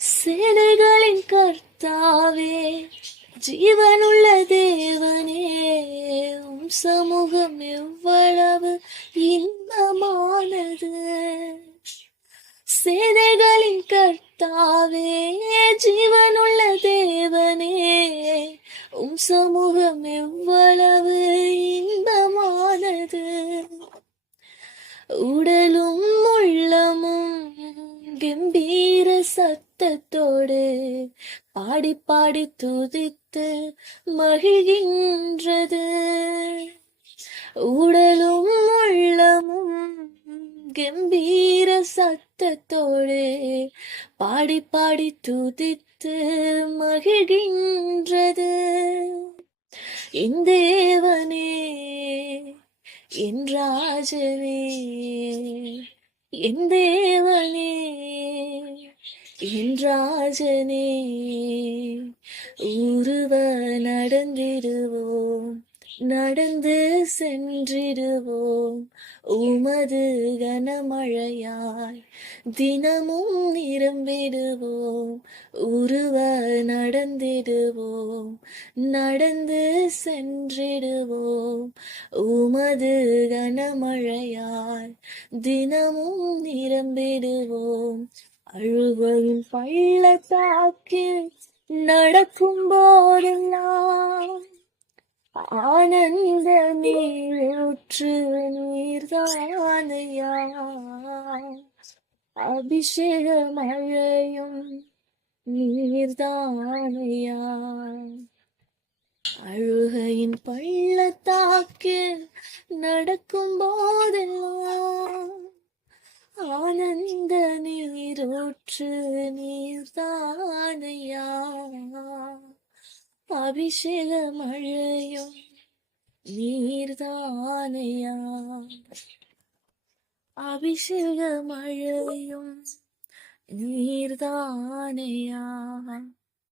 சேனைகளின் கர்த்தாவே, ஜீவனுள்ள தேவனே, உம் சமூகம் எவ்வளவு இன்பமானது. சேனைகளின் கர்த்தாவே, ஜீவனுள்ள தேவனே, உம் சமூகம் எவ்வளவு இன்பமானது. உடலும் உள்ளமும் கம்பீர சத்தத்தோடு பாடி பாடி துதித்து மகிழ்கின்றது. உடலும் உள்ளமும் கம்பீர சத்தத்தோடு பாடி பாடி துதித்து மகிழ்கின்றது. என் தேவனே, என் ராஜனே, என் தேவனே, என் ராஜனே, உருவ நடந்திடுவோம், நடந்து சென்றிடுவோம் உமது கனமழையாய் தினமும் நிரம்பிடுவோம். உருவ நடந்திடுவோம், நடந்து சென்றிடுவோம் உமது கனமழையாய் தினமும் நிரம்பிடுவோம். அழுகையின் பள்ளத்தாக்கில் நடக்கும் போதெல்லாம் ஆனந்த நீரூற்று நீர்தானையா. அபிஷேக மழையும் நீர்தானையா. அழுகையின் பள்ளத்தாக்கில் நடக்கும் போதெல்லாம் ஆனந்த நீரூற்று நீர்தானையா. அபிஷேக மழையும் நீர்தானையா. அபிஷேக மழையும் நீர்தானையா.